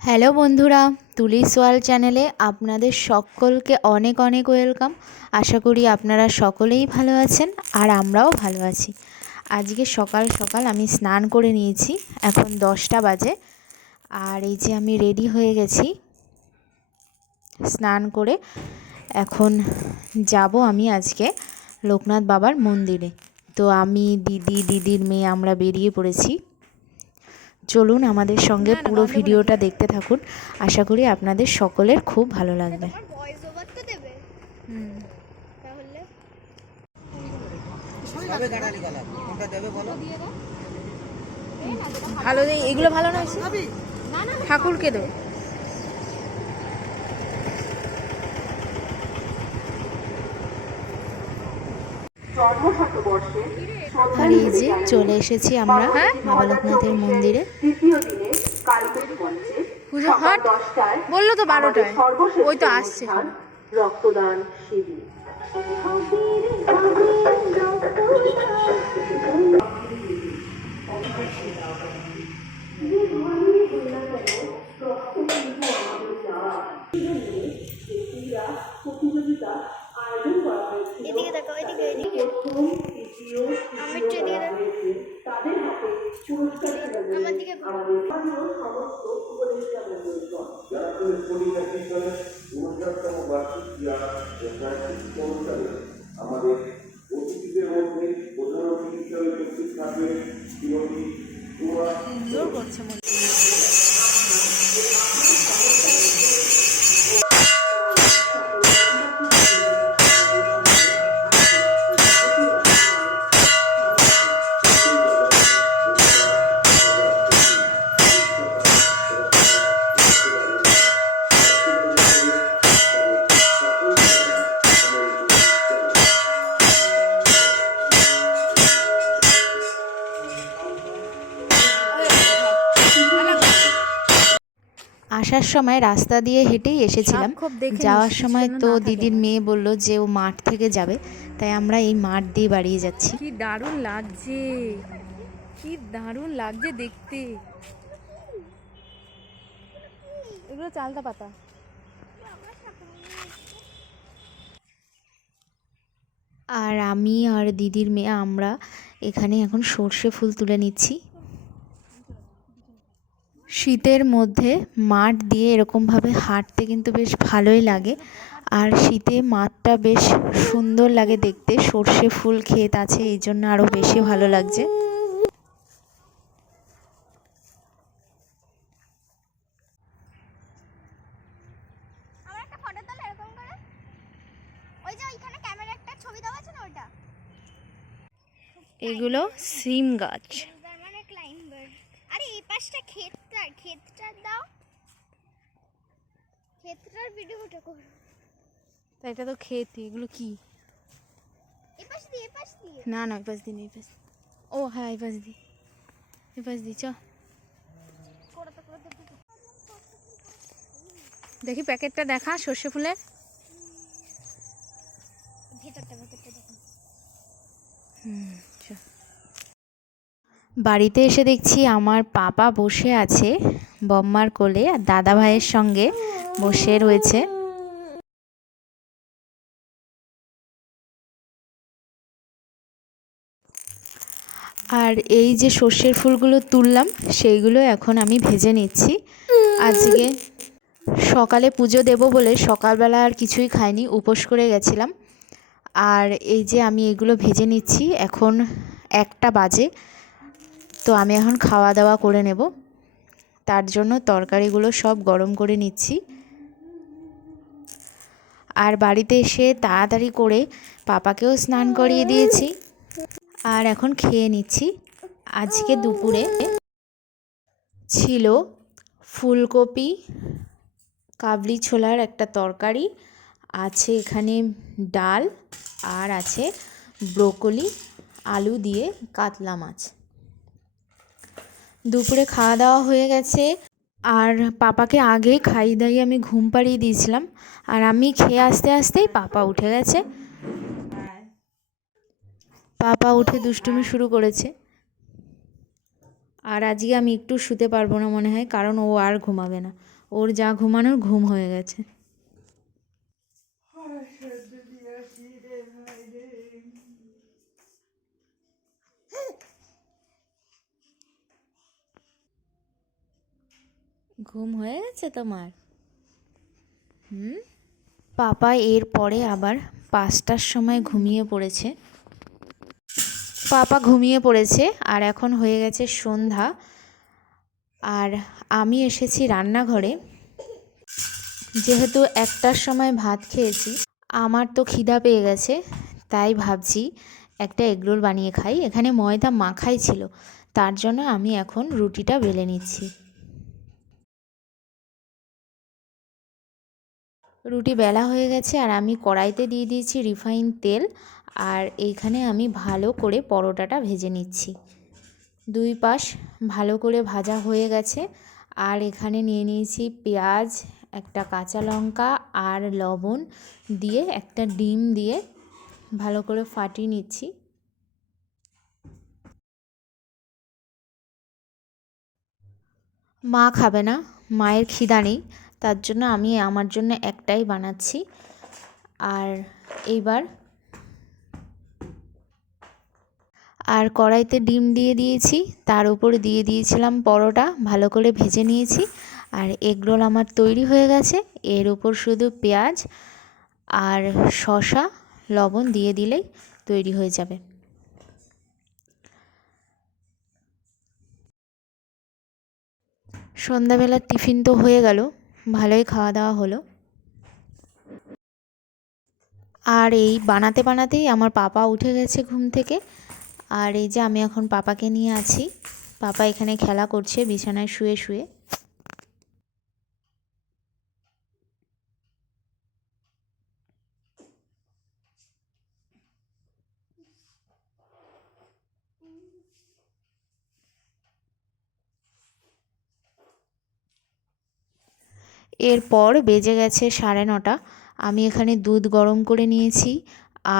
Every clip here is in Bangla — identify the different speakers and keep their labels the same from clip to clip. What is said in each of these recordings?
Speaker 1: হ্যালো বন্ধুরা তুলি সোয়াল চ্যানেলে আপনাদের সকলকে অনেক অনেক ওয়েলকাম। আশা করি আপনারা সকলেই ভালো আছেন আর আমরাও ভালো আছি। আজকে সকাল সকাল আমি স্নান করে নিয়েছি, এখন দশটা বাজে। আর এই যে আমি রেডি হয়ে গেছি স্নান করে, এখন যাব আমি আজকে লোকনাথ বাবার মন্দিরে। তো আমি, দিদি, দিদির মেয়ে আমরা বেরিয়ে পড়েছি। চলুন আমাদের সঙ্গে পুরো ভিডিওটা দেখতে থাকুন। আশা করি আপনাদের সকলের খুব ভালো লাগবে। ভালো নেই এগুলো ভালো নয় ঠাকুরকে দেবো। আর এই যে চলে এসেছি আমরা বাবা মন্দিরে।
Speaker 2: পুজো হট? বলল তো বারোটায়। ওই তো আসছে।
Speaker 3: রক্তদান শিবির।
Speaker 4: আমাদের
Speaker 1: আসার সময় রাস্তা দিয়ে হেঁটেই এসেছিলাম। যাওয়ার সময় তো দিদির মেয়ে বলল যে ও মাঠ থেকে যাবে তাই আমরা এই মাঠ দিয়ে বাড়িয়ে যাচ্ছি।
Speaker 2: কি দারুণ লাগছে কি দারুণ লাগছে দেখতে। এগুলো চালতা পাতা।
Speaker 1: আর আমি আর দিদির মেয়ে আমরা এখানে এখন সর্ষে ফুল তুলে নিচ্ছি। শীতের মধ্যে মাঠ দিয়ে এরকমভাবে হাঁটতে কিন্তু বেশ ভালোই লাগে। আর শীতে মাঠটা বেশ সুন্দর লাগে দেখতে। সর্ষে ফুল ক্ষেত আছে এই জন্য আরও বেশি ভালো লাগছে। এগুলো সিম
Speaker 5: ফটো পাশটা ক্ষেতটা ক্ষেতটা দাও। ক্ষেতটার ভিডিওটা করো।
Speaker 2: তা এটা তো খেতে এগুলো কি?
Speaker 5: এপাশ দিয়ে এপাশ পাশ দিয়ে।
Speaker 2: না না ওই পাশ দিন এই পাশ ও হ্যাঁ এই পাশ দি এই পাশ চ। দেখি প্যাকেটটা দেখা সর্ষে ফুলের
Speaker 5: ভেতরটা ভেতরটা দেখো
Speaker 2: হুম চ।
Speaker 1: বাড়িতে এসে দেখছি আমার পাপা বসে আছে বম্মার কোলে আর দাদা ভাইয়ের সঙ্গে বসে রয়েছে। আর এই যে সর্ষের ফুলগুলো তুললাম, সেইগুলো এখন আমি ভেজে নিচ্ছি। আজকে সকালে পুজো দেব বলে সকালবেলা আর কিছুই খাইনি, উপোস করে গেছিলাম। আর এই যে আমি এগুলো ভেজে নিচ্ছি, এখন একটা বাজে। তো আমি এখন খাওয়া দাওয়া করে নেব। তার জন্য তরকারিগুলো সব গরম করে নিচ্ছি। আর বাড়িতে এসে তাড়াতাড়ি করে পাপাকেও স্নান করিয়ে দিয়েছি। আর এখন খেয়ে নিচ্ছি। আজকে দুপুরে ছিল ফুলকপি, কাবলি ছোলার একটা তরকারি, আছে এখানে ডাল, আর আছে ব্রোকলি, আলু দিয়ে কাতলা মাছ। দুপুরে খাওয়া দাওয়া হয়ে গেছে। আর পাপাকে আগে খাইয়ে দাইয়ে আমি ঘুম পাড়িয়ে দিয়েছিলাম। আর আমি খেয়ে আসতে আসতেই পাপা উঠে গেছে। পাপা উঠে দুষ্টুমি শুরু করেছে। আর আজকে আমি একটু শুতে পারব না মনে হয়, কারণ ও আর ঘুমাবে না। ওর যা ঘুমানোর ঘুম হয়ে গেছে। ঘুম হয়ে গেছে তোমার? হুম? পাপা এর পরে আবার পাঁচটার সময় ঘুমিয়ে পড়েছে। পাপা ঘুমিয়ে পড়েছে আর এখন হয়ে গেছে সন্ধ্যা। আর আমি এসেছি রান্নাঘরে। যেহেতু একটার সময় ভাত খেয়েছি, আমার তো খিদা পেয়ে গেছে, তাই ভাবছি একটা এগরোল বানিয়ে খাই। এখানে ময়দা মাখাই ছিল, তার জন্য আমি এখন রুটিটা বেলে নিচ্ছি। রুটি বেলা হয়ে গেছে আর আমি কড়াইতে দিয়ে দিয়েছি রিফাইন তেল আর এইখানে আমি ভালো করে পরোটাটা ভেজে নিচ্ছি। দুই পাশ ভালো করে ভাজা হয়ে গেছে আর এখানে নিয়ে নিয়েছি পেঁয়াজ, একটা কাঁচা লঙ্কা আর লবণ দিয়ে একটা ডিম দিয়ে ভালো করে ফাটিয়ে নিচ্ছি। মা খাবে না, মায়ের খিদা নেই। তার জন্য আমি আমার জন্য একটাই বানাচ্ছি। আর এইবার আর কড়াইতে ডিম দিয়ে দিয়েছি, তার উপরে দিয়ে দিয়েছিলাম পরোটা, ভালো করে ভেজে নিয়েছি। আর এগরোল আমার তৈরি হয়ে গেছে, এর উপর শুধু পেঁয়াজ আর শসা, লবণ দিয়ে দিলেই তৈরি হয়ে যাবে। সন্ধ্যাবেলার টিফিন তো হয়ে গেল ভালোই খাওয়া দাওয়া হলো। আর এই বানাতে বানাতেই আমার পাপা উঠে গেছে ঘুম থেকে। আর এই যে আমি এখন পাপাকে নিয়ে আছি, পাপা এখানে খেলা করছে বিছানায় শুয়ে শুয়ে। এরপর বেজে গেছে সাড়ে নটা। আমি এখানে দুধ গরম করে নিয়েছি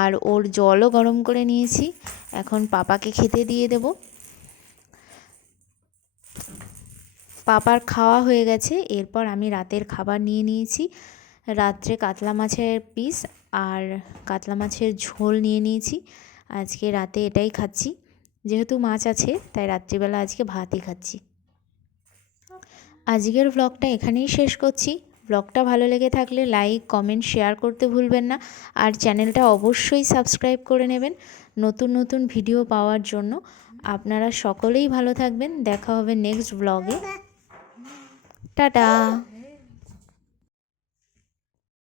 Speaker 1: আর ওর জলও গরম করে নিয়েছি। এখন পাপাকে খেতে দিয়ে দেব। পাপার খাওয়া হয়ে গেছে। এরপর আমি রাতের খাবার নিয়ে নিয়েছি। রাত্রে কাতলা মাছের পিস আর কাতলা মাছের ঝোল নিয়ে নিয়েছি। আজকে রাতে এটাই খাচ্ছি। যেহেতু মাছ আছে, তাই রাত্রিবেলা আজকে ভাতই খাচ্ছি। আজকের ব্লগটা এখানেই শেষ করছি। ব্লগটা ভালো লেগে থাকলে লাইক কমেন্ট শেয়ার করতে ভুলবেন না। আর চ্যানেলটা অবশ্যই সাবস্ক্রাইব করে নেবেন নতুন নতুন ভিডিও পাওয়ার জন্য। আপনারা সকলেই ভালো থাকবেন। দেখা হবে নেক্সট ব্লগে টাটা!